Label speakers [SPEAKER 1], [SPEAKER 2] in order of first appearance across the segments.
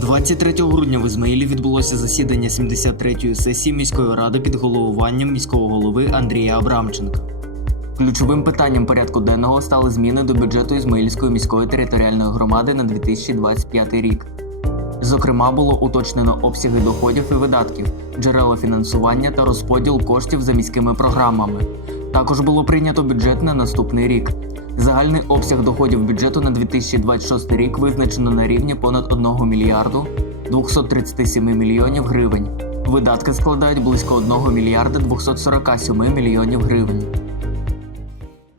[SPEAKER 1] 23 грудня в Ізмаїлі відбулося засідання 73-ї сесії міської ради під головуванням міського голови Андрія Абрамченка. Ключовим питанням порядку денного стали зміни до бюджету Ізмаїльської міської територіальної громади на 2025 рік. Зокрема, було уточнено обсяги доходів і видатків, джерела фінансування та розподіл коштів за міськими програмами. Також було прийнято бюджет на наступний рік. Загальний обсяг доходів бюджету на 2026 рік визначено на рівні понад 1 мільярду 237 мільйонів гривень. Видатки складають близько 1 мільярда 247 мільйонів гривень.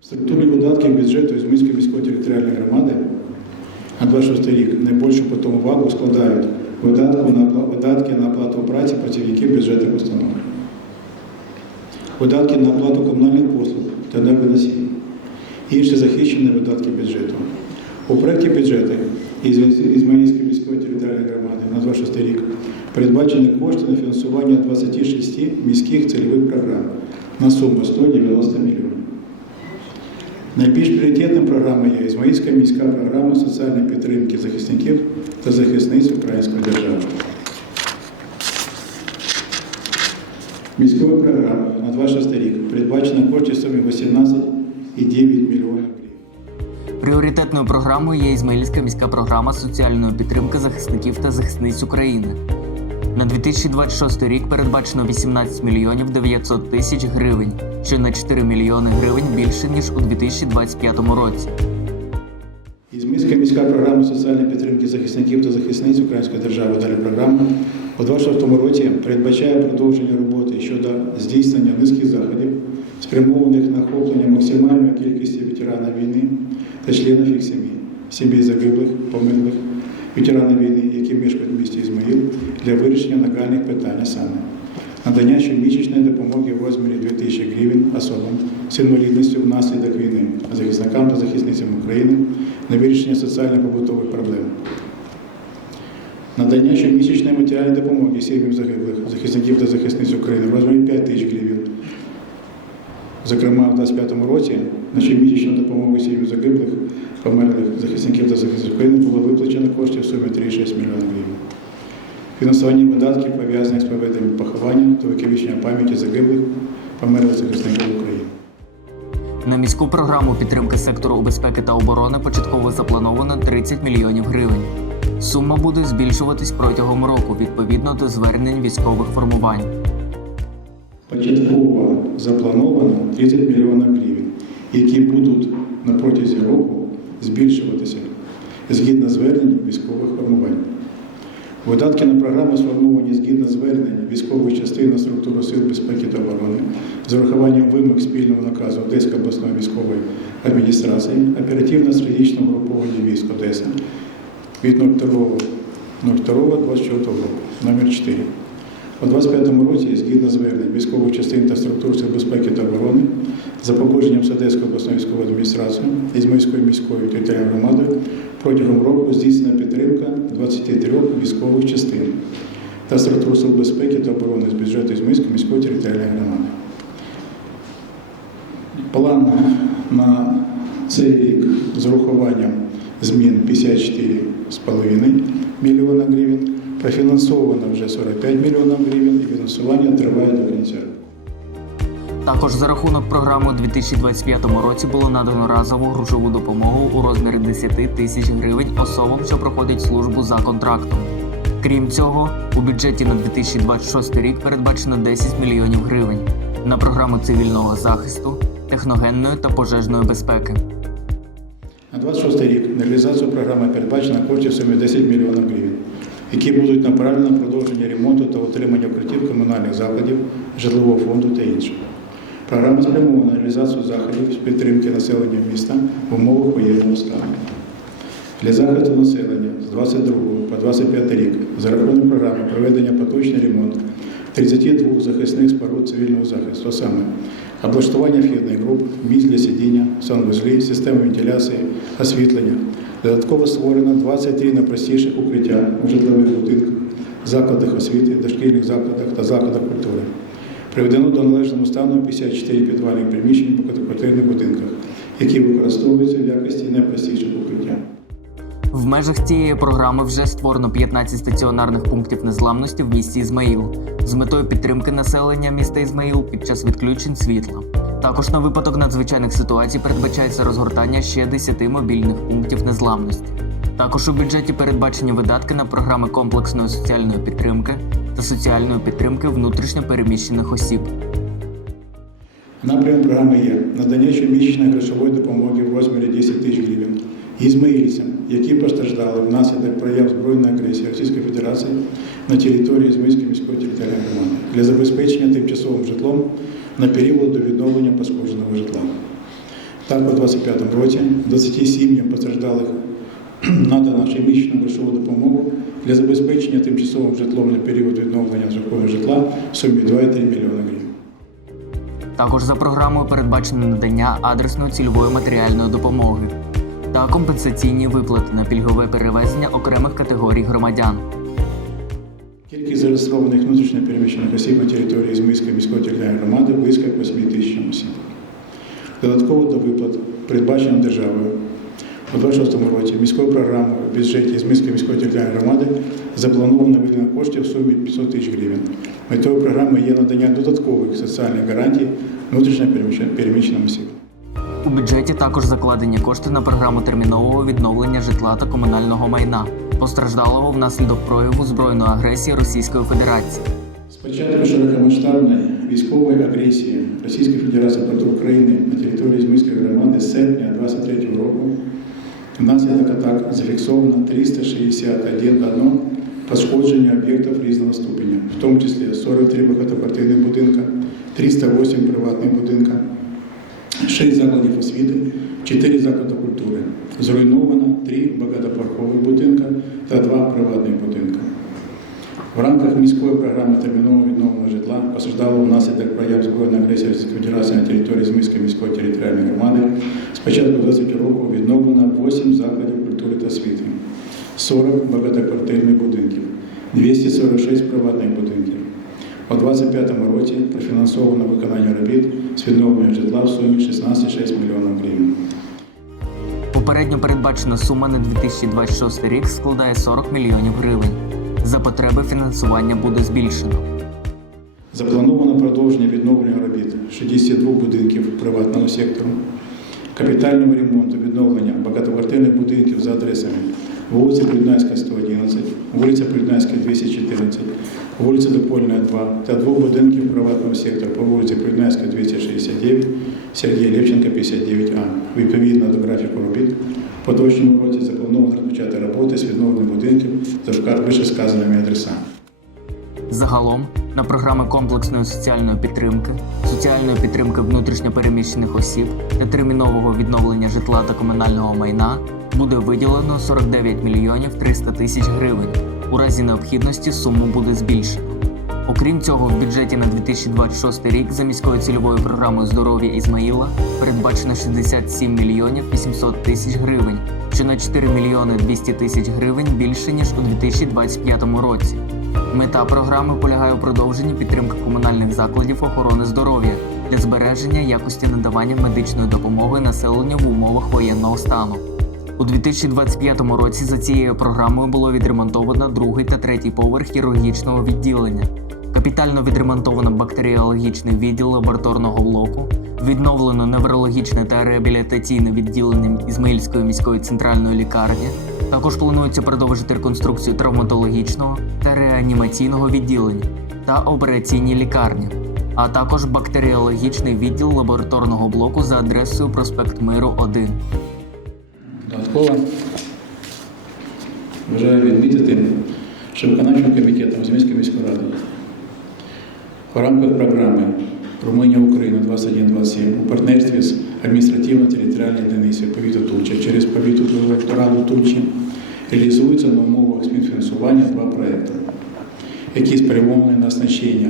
[SPEAKER 2] В структурі видатків бюджету Ізмільської міської територіальної громади на 26 рік найбільшу потім увагу складають видатки на оплату праці працівників бюджетних установ, видатки на оплату комунальних послуг та енергоносії, інші захищені видатки бюджету. У проєкті бюджету Із- Ізмаїльської міської територіальної громади на 26 рік передбачені кошти на фінансування 26 міських цільових програм на суму 190 мільйонів. Найбільш пріоритетною програмою є Ізмаїльська міська програма соціальної підтримки захисників та захисниць української держави. Міською програмою на 26 рік передбачено кошти в сумі 18,9 мільйонів гривень.
[SPEAKER 1] Пріоритетною програмою є Ізмаїльська міська програма соціальної підтримки захисників та захисниць України. На 2026 рік передбачено 18 мільйонів 900 тисяч гривень, що на 4 мільйони гривень більше ніж у 2025 році.
[SPEAKER 2] Ізмільська міська програма соціальної підтримки захисників та захисниць української держави далі програма у 26 році передбачає продовження роботи щодо здійснення низки заходів, спрямованих на охоплення максимальної кількості ветеранів війни та членів їх сім'ї, сім'ї загиблих, померлих, ветеранів війни, які мешкають в місті Ізмаїл, для вирішення нагальних питань саме надання щомісячної допомоги в розмірі 2000 гривень особам з інвалідністю внаслідок війни, захисникам та захисницям України на вирішення соціально-побутових проблем. Надання щомісячної матеріальної допомоги сім'ям загиблих, захисників та захисниць України в розмірі 5 тисяч гривень. Зокрема, в 2025 році на щомісячну допомогу сім'ям загиблих, померлих захисників та захисниць України було виплачено коштів в сумі 3,6 мільйонів гривень. Фінансування видатків пов'язаних з проведенням поховання та виковічення пам'яті загиблих, померлих захисників України.
[SPEAKER 1] На міську програму підтримки сектору безпеки та оборони початково заплановано 30 мільйонів гривень. Сума буде збільшуватись протягом року відповідно до звернень військових формувань.
[SPEAKER 2] Початково заплановано 30 мільйонів гривень, які будуть на протязі року збільшуватися згідно звернень військових формувань. Видатки на програму сформовані згідно звернень військових частин на структуру Сил безпеки та оборони з урахуванням вимог спільного наказу Одеської обласної військової адміністрації оперативно-стратегічного груповання військ Одеса від 02.02.24 року, номер 4. У 25 році, згідно звернень військових частин та структур Сил безпеки та оборони, за погодженням з Одеською обласною військовою адміністрацією і з Мойською міською територіальною громадою протягом року здійснена підтримка 23 військових частин та структур Сил безпеки та оборони з бюджету Ізмейської міської територіальної громади. План на цей рік з урахуванням змін 54,5 мільйона гривень. Профінансовано вже 45 мільйонів гривень і фінансування триває до кінця.
[SPEAKER 1] Також за рахунок програми у 2025 році було надано разову грошову допомогу у розмірі 10 тисяч гривень особам, що проходять службу за контрактом. Крім цього, у бюджеті на 2026 рік передбачено 10 мільйонів гривень на програму цивільного захисту, техногенної та пожежної безпеки.
[SPEAKER 2] На 26 рік на реалізацію програми передбачено коштів сумі 10 мільйонів гривень, які будуть направлені на продовження ремонту та утримання укриттів комунальних закладів, житлового фонду та інших. Програма спрямована на реалізацію заходів з підтримки населення міста в умовах воєнного стану. Для захисту населення з 22 по 25 рік за рахунок програми проведення поточний ремонт 32 захисних споруд цивільного захисту, а саме облаштування вхідних груп, місць для сидіння, санвузлі, системи вентиляції, освітлення. Додатково створено 23 найпростіших укриття у житлових будинках, закладах освіти, дошкільних закладах та закладах культури. Приведено до належного стану 54 підвальних приміщень по квартирних будинках, які використовуються в якості найпростіших укриття.
[SPEAKER 1] В межах цієї програми вже створено 15 стаціонарних пунктів незламності в місті Ізмаїл з метою підтримки населення міста Ізмаїл під час відключень світла. Також на випадок надзвичайних ситуацій передбачається розгортання ще 10 мобільних пунктів незламності. Також у бюджеті передбачені видатки на програми комплексної соціальної підтримки та соціальної підтримки внутрішньо переміщених осіб.
[SPEAKER 2] Напрямом програми є надання щомісячної грошової допомоги в розмірі 10 тисяч гривень ізмаїльцям, які постраждали внаслідок прояв збройної агресії Російської Федерації на території Ізмаїльської міської територіальної громади для забезпечення тимчасовим житлом на період до відновлення пошкодженого житла. Так, у 2025 році 20 сім'ям постраждалих надано щомісячну грошову допомогу для забезпечення тимчасовим житлом на період відновлення житлового житла в сумі 2,3 мільйона гривень.
[SPEAKER 1] Також за програмою передбачено надання адресної цільової матеріальної допомоги та компенсаційні виплати на пільгове перевезення окремих категорій громадян.
[SPEAKER 2] Кількість зареєстрованих внутрішньо переміщених осіб на території Ізмийської міської територіальної громади близько 8 тисячам осіб. Додатково до виплат, передбачено державою у 2026 році міською програмою в бюджеті Ізмийської міської територіальної громади заплановано виділення коштів в сумі 500 тисяч гривень. Метою програми є надання додаткових соціальних гарантій внутрішньо переміщеним осіб.
[SPEAKER 1] У бюджеті також закладені кошти на програму термінового відновлення житла та комунального майна, постраждалого внаслідок прояву збройної агресії Російської Федерації.
[SPEAKER 2] З початку широкомасштабної військової агресії Російської Федерації проти України на території Зміської громади з серпня 23 року внаслідок атак зафіксовано 361 одно пошкодження об'єктів різного ступеня, в тому числі 43 багатоквартирних будинка, 308 приватних будинка, 6 закладів освіти, 4 заклади культури. Зруйновано 3 багатоповерхових будинка та 2 приватних будинка. В рамках міської програми термінового відновлення житла постраждало внаслідок прояв збройної агресії Федерації на території Зміської міської територіальної громади. З початку 20 року відновлено 8 закладів культури та освіти, 40 багатоквартирних будинків, 246 приватних будинків. У 2025 році профінансовано виконання робіт з відновлення житла в сумі 16,6 млн гривень.
[SPEAKER 1] Попередньо передбачена сума на 2026 рік складає 40 мільйонів гривень. За потреби фінансування буде збільшено.
[SPEAKER 2] Заплановано продовження відновлення робіт 62 будинків приватного сектору, капітального ремонту відновлення багатоквартирних будинків за адресами вулиця Приднайська, 111, вулиця Приднайська, 214, вулиця Допольна, 2 та двох будинків приватного сектору по вулиці Приднайська, 269, Сергія Левченка, 59А. Відповідно до графіку робіт, в поточному році заплановано розпочати роботи з відновлення будинків за вищесказаними адресами.
[SPEAKER 1] Загалом на програми комплексної соціальної підтримки, соціальної підтримки внутрішньо переміщених осіб та термінового відновлення житла та комунального майна буде виділено 49 мільйонів 300 тисяч гривень. У разі необхідності суму буде збільшено. Окрім цього, в бюджеті на 2026 рік за міською цільовою програмою здоров'я Ізмаїла передбачено 67 мільйонів 800 тисяч гривень, що на 4 мільйони 200 тисяч гривень більше ніж у 2025 році. Мета програми полягає у продовженні підтримки комунальних закладів охорони здоров'я для збереження якості надавання медичної допомоги населенню в умовах воєнного стану. У 2025 році за цією програмою було відремонтовано другий та третій поверх хірургічного відділення. Капітально відремонтовано бактеріологічний відділ лабораторного блоку, відновлено неврологічне та реабілітаційне відділення Ізмаїльської міської центральної лікарні. Також планується продовжити реконструкцію травматологічного та реанімаційного відділень та операційні лікарні, а також бактеріологічний відділ лабораторного блоку за адресою проспект Миру 1.
[SPEAKER 2] Додатково бажаю відмітити, що виконавчим комітетом Зміської міської ради в рамках програми Румунія Україна 2127 у партнерстві з адміністративно-територіальною одиницею повіту Тульча через повіту раду Тульчі реалізуються на умовах співфінансування два проекти, які спрямовані на оснащення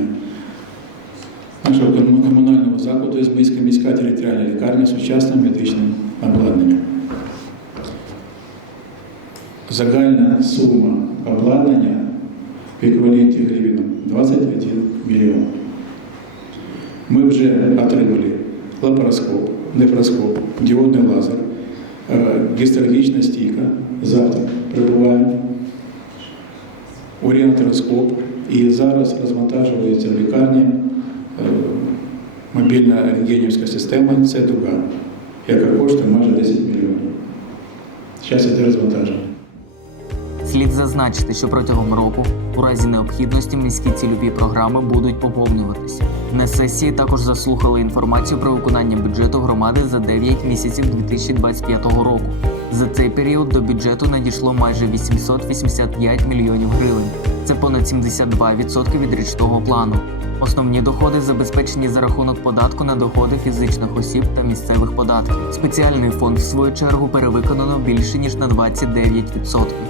[SPEAKER 2] нашого комунального закладу Ізмийська міська територіальна лікарня сучасним медичним обладнанням. Загальна сума обладнання в еквіваленті гривень 21 мільйон. Ми вже отримали лапароскоп, нефроскоп, діодний лазер, е, стійка. Завтра прибуває орієнтороскоп і зараз розвантажується в лікарні е, мобільна рентгенівська система це дуга, яка коштує майже 10 мільйонів. Зараз іде розвантаження.
[SPEAKER 1] Слід зазначити, що протягом року, у разі необхідності, міські цільові програми будуть поповнюватися. На сесії також заслухали інформацію про виконання бюджету громади за 9 місяців 2025 року. За цей період до бюджету надійшло майже 885 мільйонів гривень. Це понад 72% від річного плану. Основні доходи забезпечені за рахунок податку на доходи фізичних осіб та місцевих податків. Спеціальний фонд, в свою чергу, перевиконано більше ніж на 29%.